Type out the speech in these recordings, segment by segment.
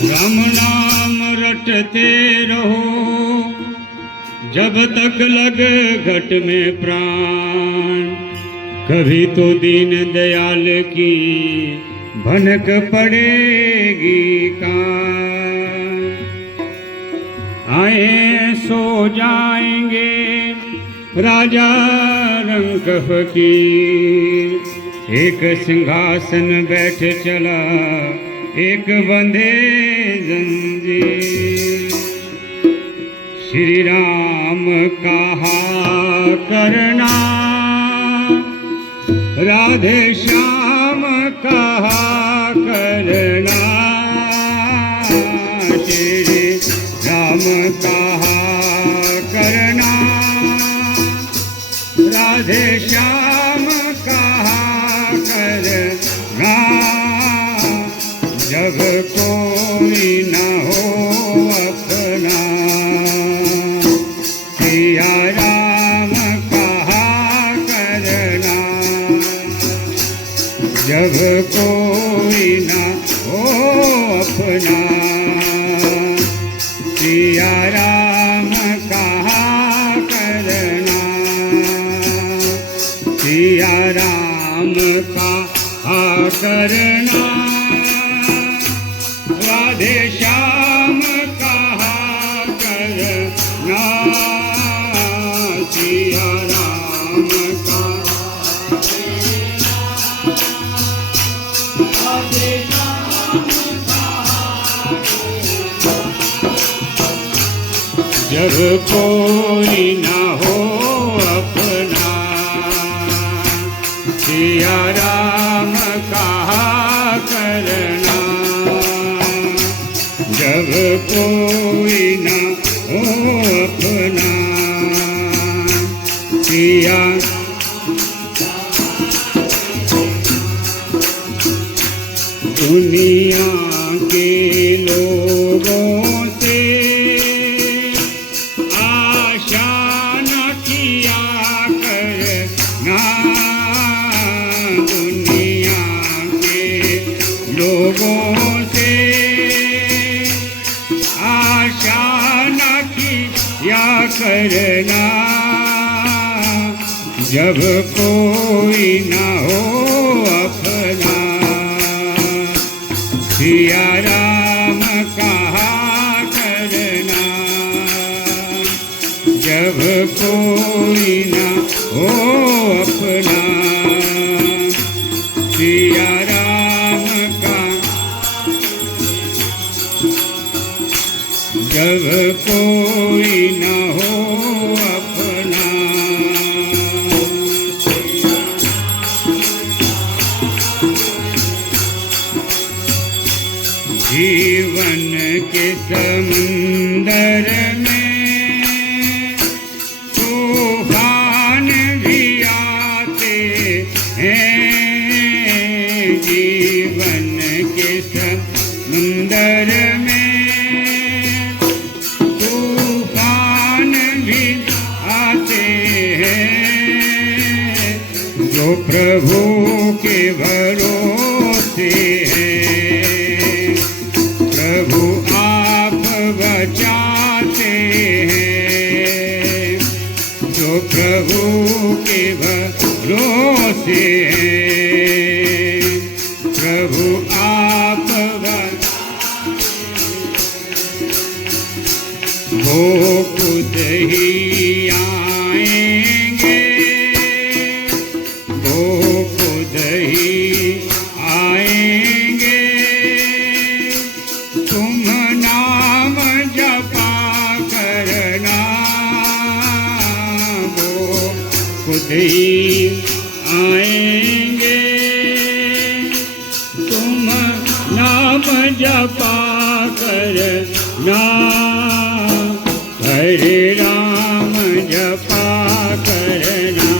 राम नाम रटते रहो जब तक लग घट में प्राण, कभी तो दीन दयाल की भनक पड़ेगी कान। आए सो जाएंगे राजा रंग फकीर, एक सिंहासन बैठ चला एक बंधे जंजीर। श्री राम कहा करना राधे श्याम कहा करना, श्री राम कहा करना राधे श्याम कहा करना। जब कोई न हो अपना सिया राम कहा करना, जब कोई न हो अपना सिया राम कहा करना, सिया राम कहा करना राधे श्याम कहा करना, सिया राम का राधे श्याम कहा। जब कोई न हो अपना सिया राम कहा करना, जब कोई न हो अपना सिया। दुनिया के लोगों से आशा न किया करना, दुनिया के लोगों से आशा न किया करना, जब कोई न हो अपना सिया राम कहा करना, जब कोई न हो अपना सिया राम का, जब कोई न हो अपना। जीवन के समुंदर में तूफान भी आते हैं, जीवन के समुंदर में तूफान भी आते हैं, जो प्रभु के भरोसे हैं, प्रभु आप बचाते हैं, जो प्रभु के भरोसे हैं, प्रभु आप वो खुद ही आएंगे, वो खुद ही आएंगे, तुम नाम जपा करना, वो खुद ही आएंगे, तुम नाम जपा करना, हरे राम जपा करना,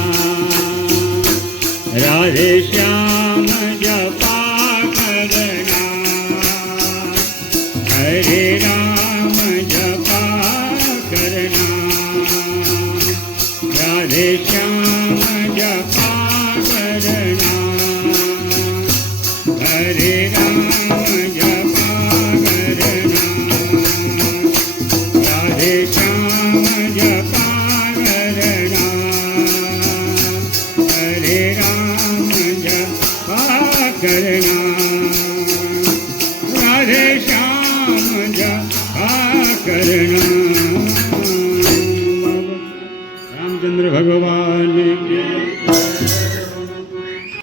राधे श्याम जपा करना, हरे राम રાધે શ્યામ જપા કરના હરે રામ જપા કરના રાધે શ્યામ જપા કરના હરે રામ જપા કરના રાધે શ્યામ જપા કરના રામચંદ્ર ભગવાન